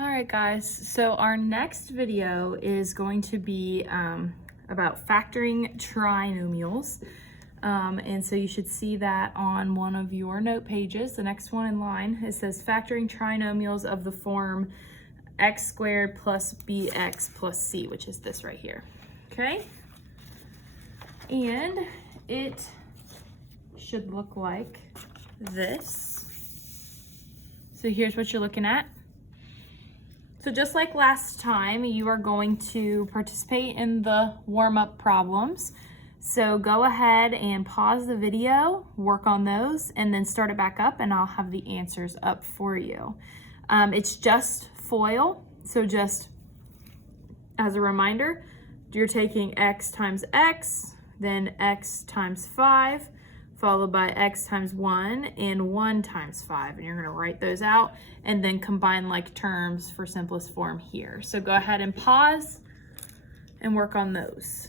All right, guys, so our next video is going to be about factoring trinomials. And so you should see that on one of your note pages, the next one in line. It says factoring trinomials of the form x squared plus bx plus c, which is this right here, okay? And it should look like this. So here's what you're looking at. So just like last time, you are going to participate in the warm-up problems. So go ahead and pause the video, work on those, and then start it back up and I'll have the answers up for you. It's just FOIL, so just as a reminder, you're taking x times x, then x times 5, followed by x times 1 and 1 times 5. And you're going to write those out and then combine like terms for simplest form here. So go ahead and pause and work on those.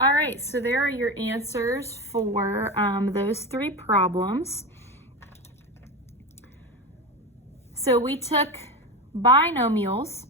All right, so there are your answers for those three problems. So we took binomials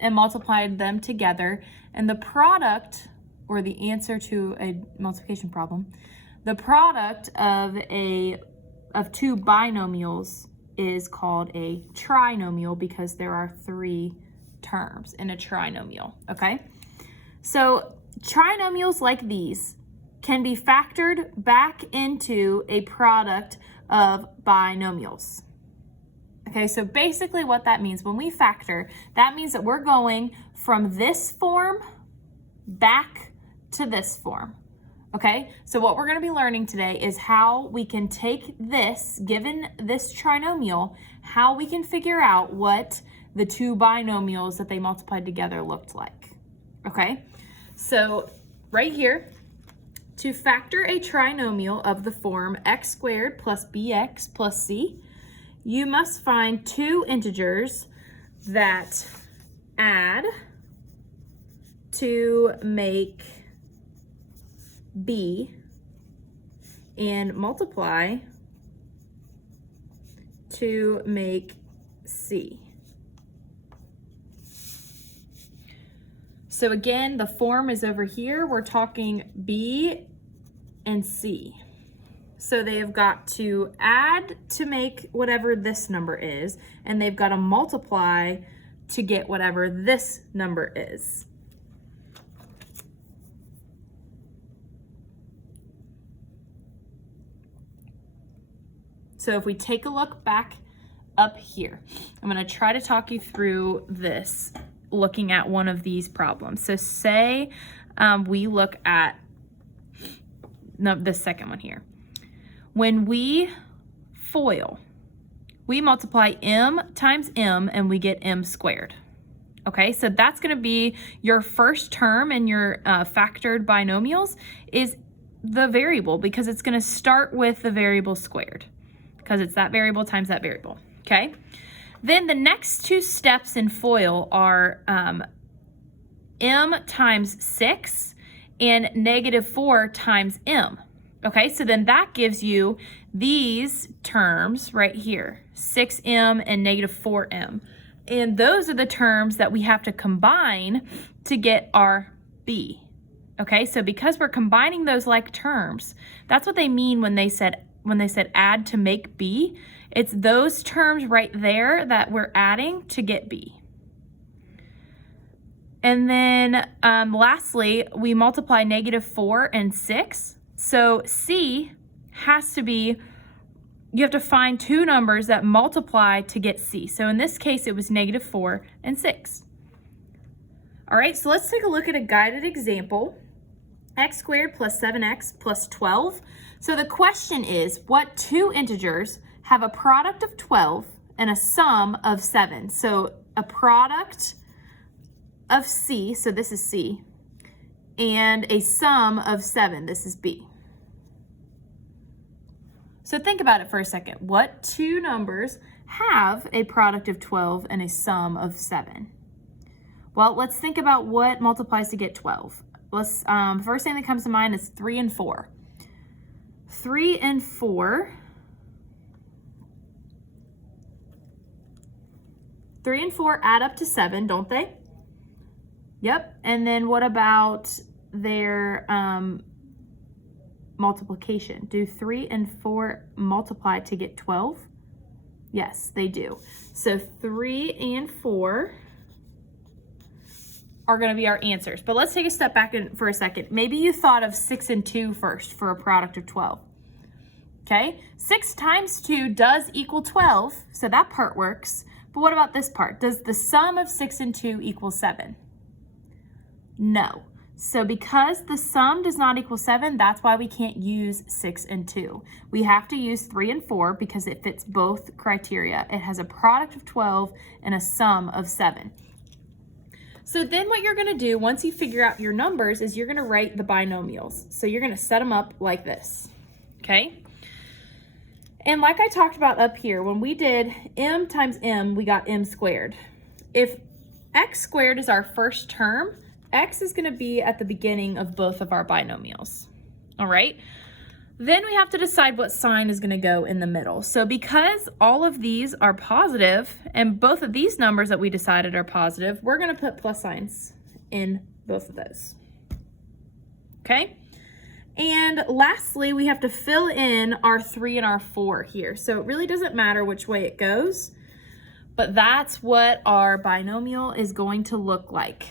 and multiplied them together, and the product, or the answer to a multiplication problem, the product of two binomials is called a trinomial because there are three terms in a trinomial, okay? So trinomials like these can be factored back into a product of binomials. Okay, so basically what that means, when we factor, that means that we're going from this form back to this form. Okay, so what we're going to be learning today is how we can take this, given this trinomial, how we can figure out what the two binomials that they multiplied together looked like. Okay, so right here, to factor a trinomial of the form x squared plus bx plus c, you must find two integers that add to make b and multiply to make c. So again, the form is over here. We're talking b and c. So they have got to add to make whatever this number is, and they've got to multiply to get whatever this number is. So if we take a look back up here, I'm going to try to talk you through this, looking at one of these problems. So say we look at the second one here. When we FOIL, we multiply m times m and we get m squared. Okay, so that's going to be your first term in your factored binomials is the variable, because it's going to start with the variable squared, because it's that variable times that variable. Okay, then the next two steps in FOIL are m times 6 and -4 times m. Okay, so then that gives you these terms right here, 6m and -4m. And those are the terms that we have to combine to get our b. Okay, so because we're combining those like terms, that's what they mean when they said add to make b. It's those terms right there that we're adding to get b. And then lastly, we multiply -4 and 6. So C has to be, you have to find two numbers that multiply to get C. So in this case, it was -4 and 6. All right, so let's take a look at a guided example. X squared plus 7x plus 12. So the question is, what two integers have a product of 12 and a sum of 7? So a product of C, so this is C, and a sum of 7, this is B. So think about it for a second. What two numbers have a product of 12 and a sum of 7? Well, let's think about what multiplies to get 12. Let's, first thing that comes to mind is 3 and 4. 3 and 4. 3 and 4 add up to 7, don't they? Yep. And then what about their multiplication? Do 3 and 4 multiply to get 12? Yes, they do. So 3 and 4 are going to be our answers. But let's take a step back for a second. Maybe you thought of 6 and 2 first for a product of 12. Okay, 6 times 2 does equal 12, so that part works. But what about this part? Does the sum of 6 and 2 equal 7? No. So because the sum does not equal 7, that's why we can't use 6 and 2. We have to use 3 and 4 because it fits both criteria. It has a product of 12 and a sum of 7. So then what you're going to do once you figure out your numbers is you're going to write the binomials. So you're going to set them up like this, okay? And like I talked about up here, when we did m times m, we got m squared. If x squared is our first term, x is going to be at the beginning of both of our binomials, all right? Then we have to decide what sign is going to go in the middle. So because all of these are positive and both of these numbers that we decided are positive, we're going to put plus signs in both of those, okay? And lastly, we have to fill in our 3 and our 4 here. So it really doesn't matter which way it goes, but that's what our binomial is going to look like.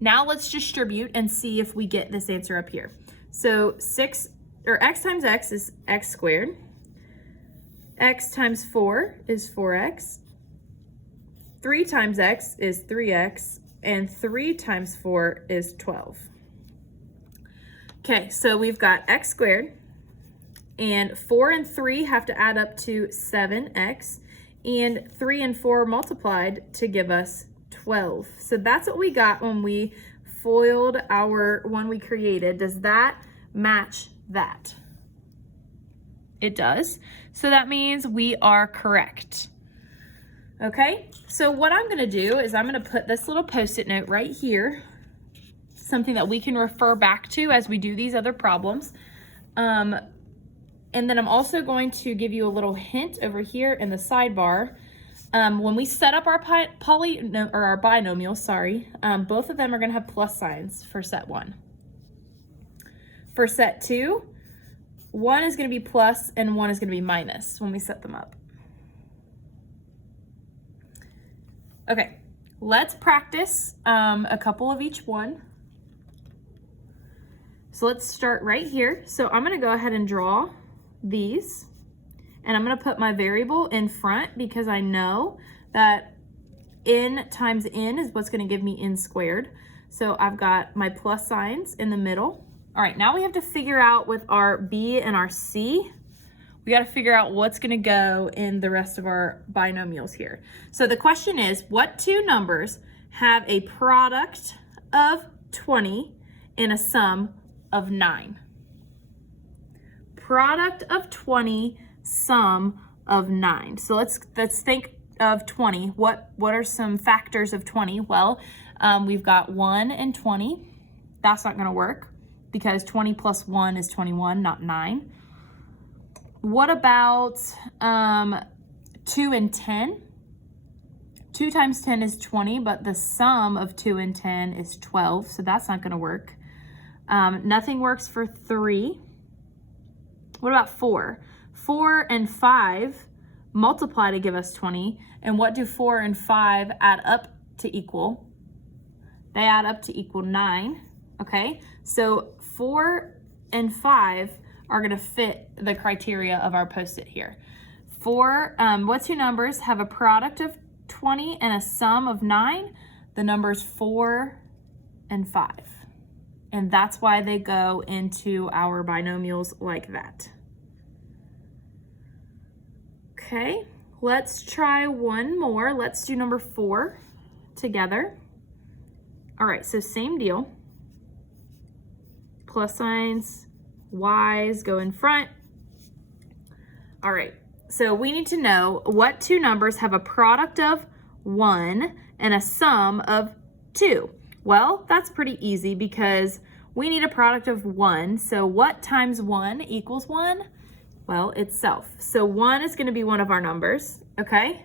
Now let's distribute and see if we get this answer up here. So x times x is x squared. X times 4 is 4x. 3 times x is 3x. And 3 times 4 is 12. Okay, so we've got x squared, and 4 and 3 have to add up to 7x, and 3 and 4 multiplied to give us 12. So that's what we got when we foiled our one we created. Does that match that? It does. So that means we are correct. Okay, so what I'm going to do is I'm going to put this little Post-it note right here, something that we can refer back to as we do these other problems. And then I'm also going to give you a little hint over here in the sidebar. When we set up our binomials, both of them are going to have plus signs for set 1. For set 2, 1 is going to be plus and 1 is going to be minus when we set them up. Okay, let's practice a couple of each one. So let's start right here. So I'm going to go ahead and draw these, and I'm going to put my variable in front because I know that n times n is what's going to give me n squared. So I've got my plus signs in the middle. All right, now we have to figure out with our b and our c, we got to figure out what's going to go in the rest of our binomials here. So the question is, what two numbers have a product of 20 and a sum of 9? Product of 20, sum of 9. So let's think of 20. What are some factors of 20? Well, we've got 1 and 20. That's not going to work because 20 plus 1 is 21, not 9. What about 2 and 10? 2 times 10 is 20, but the sum of 2 and 10 is 12, so that's not going to work. Nothing works for 3. What about 4? 4 and 5 multiply to give us 20, and what do 4 and 5 add up to equal? they add up to equal 9, okay? So 4 and 5 are gonna fit the criteria of our post-it here. What two numbers have a product of 20 and a sum of 9? The numbers 4 and 5. And that's why they go into our binomials like that. Okay, let's try one more. Let's do number 4 together. All right, so same deal. Plus signs, Y's go in front. All right, so we need to know what two numbers have a product of 1 and a sum of 2. Well, that's pretty easy because we need a product of 1. So what times 1 equals 1? Well, itself. So 1 is going to be one of our numbers, okay?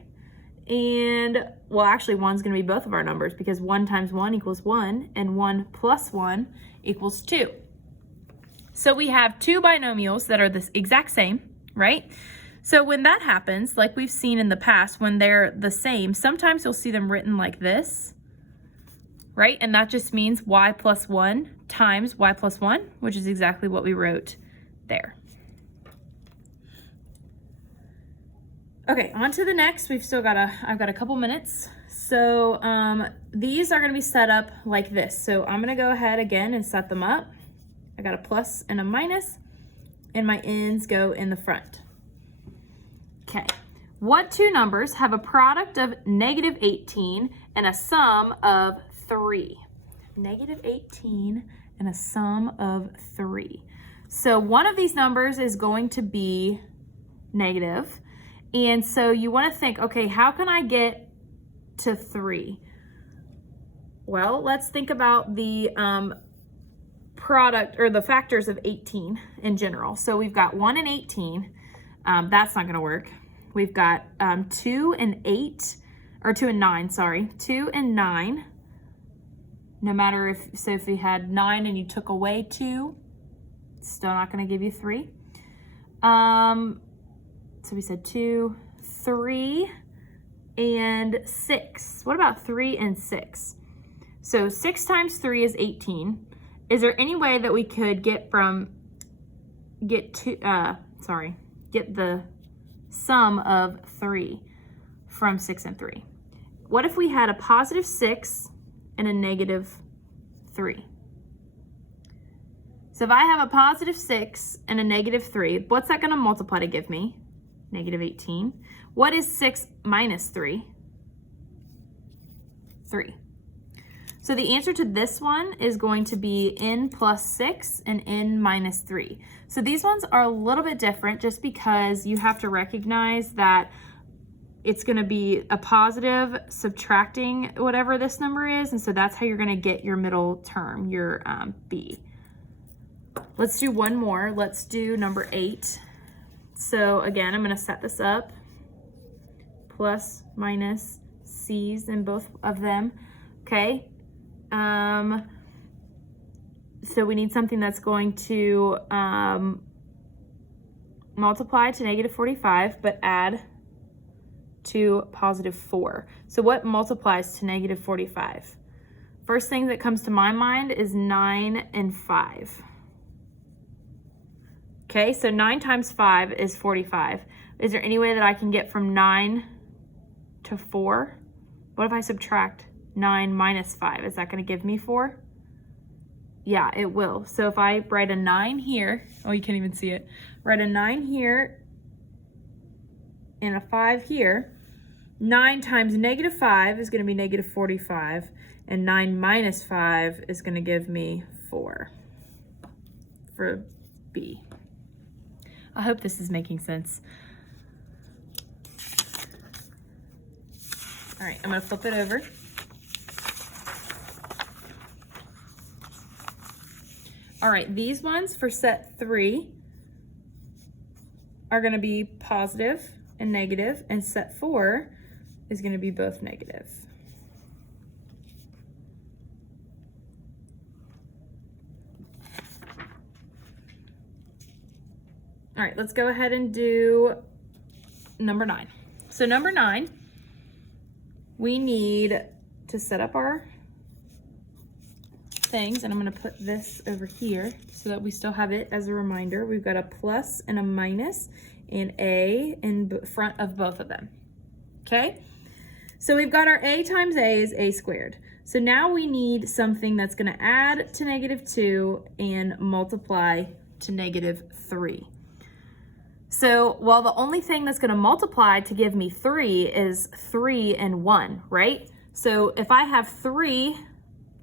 And, well, actually 1 is going to be both of our numbers because 1 times 1 equals 1 and 1 plus 1 equals 2. So we have two binomials that are the exact same, right? So when that happens, like we've seen in the past, when they're the same, sometimes you'll see them written like this, right? And that just means y plus 1 times y plus 1, which is exactly what we wrote there. Okay, on to the next. I've got a couple minutes. So these are gonna be set up like this. So I'm gonna go ahead again and set them up. I got a plus and a minus, and my ends go in the front. Okay, what two numbers have a product of negative 18 and a sum of 3? Negative 18 and a sum of 3. So one of these numbers is going to be negative. And so you want to think, okay, how can I get to 3? Well, let's think about the product or the factors of 18 in general. So we've got 1 and 18. That's not going to work. We've got 2 and 8, or 2 and 9, sorry. 2 and 9. No matter if you had 9 and you took away 2, it's still not going to give you 3. So we said 2, 3, and 6. What about 3 and 6? So 6 times 3 is 18. Is there any way that we could get the sum of 3 from 6 and 3? What if we had a positive 6 and a negative 3? So if I have a positive 6 and a negative 3, what's that going to multiply to give me? Negative 18. What is 6 minus 3? 3. So the answer to this one is going to be n plus 6 and n minus 3. So these ones are a little bit different just because you have to recognize that it's going to be a positive subtracting whatever this number is. And so that's how you're going to get your middle term, your b. Let's do one more. Let's do number 8. So again, I'm going to set this up. Plus, minus, c's in both of them. Okay. So we need something that's going to multiply to negative 45, but add to positive 4. So what multiplies to negative 45? First thing that comes to my mind is 9 and 5. Okay, so 9 times 5 is 45. Is there any way that I can get from 9 to 4? What if I subtract 9 minus 5? Is that going to give me 4? Yeah, it will. So if I write a 9 here, oh, you can't even see it. Write a 9 here and a 5 here. 9 times negative 5 is going to be negative 45. And 9 minus 5 is going to give me 4 for B. I hope this is making sense. All right, I'm going to flip it over. All right, these ones for set 3 are going to be positive and negative, and set 4 is going to be both negative. All right, let's go ahead and do number 9. So number 9, we need to set up our things, and I'm going to put this over here so that we still have it as a reminder. We've got a plus and a minus and a in front of both of them. Okay? So we've got our a times a is a squared. So now we need something that's going to add to -2 and multiply to -3. So, well, the only thing that's going to multiply to give me 3 is 3 and 1, right? So if I have 3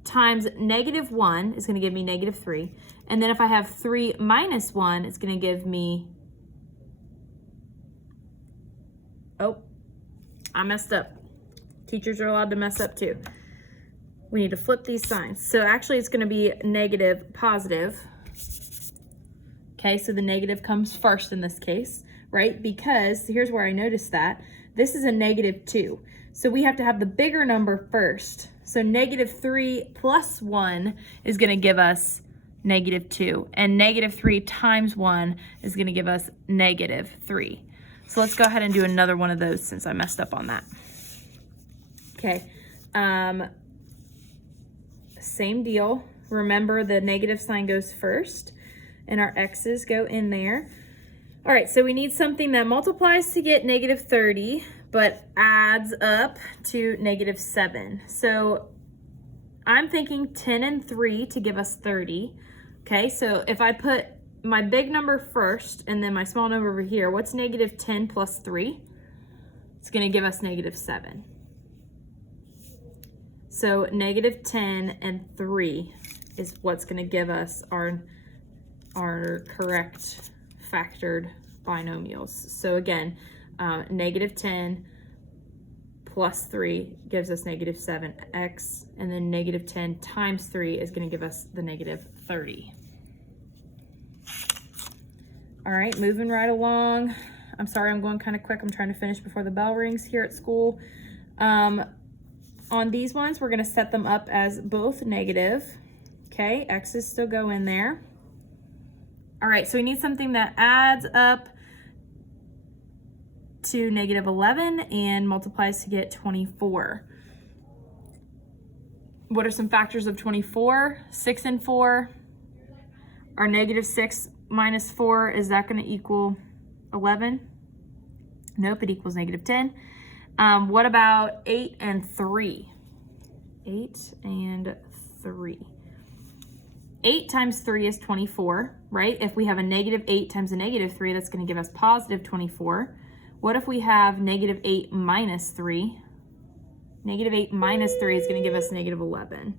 times -1 is going to give me -3. And then if I have 3 minus 1, it's going to give me, oh, I messed up. Teachers are allowed to mess up too. We need to flip these signs. So actually it's going to be negative, positive. Okay, so the negative comes first in this case, right? Because here's where I noticed that. This is a -2. So we have to have the bigger number first. So -3 plus 1 is going to give us -2. And -3 times 1 is going to give us -3. So let's go ahead and do another one of those since I messed up on that. Okay. Same deal. Remember the negative sign goes first and our x's go in there. All right, so we need something that multiplies to get -30, but adds up to -7. So I'm thinking 10 and 3 to give us 30. Okay, so if I put my big number first and then my small number over here, what's -10 plus 3? It's gonna give us -7. So -10 and 3 is what's going to give us our correct factored binomials. So again, -10 plus 3 gives us -7x, and then -10 times 3 is going to give us the -30. All right, moving right along. I'm sorry, I'm going kind of quick. I'm trying to finish before the bell rings here at school. On these ones, we're going to set them up as both negative. Okay, x's still go in there. All right, so we need something that adds up to -11 and multiplies to get 24. What are some factors of 24? 6 and 4. Our -6 minus 4, is that going to equal 11? Nope, it equals -10. What about 8 and 3? 8 and 3. 8 times 3 is 24, right? If we have a -8 times a -3, that's going to give us positive 24. What if we have -8 minus 3? -8 minus 3 is going to give us -11.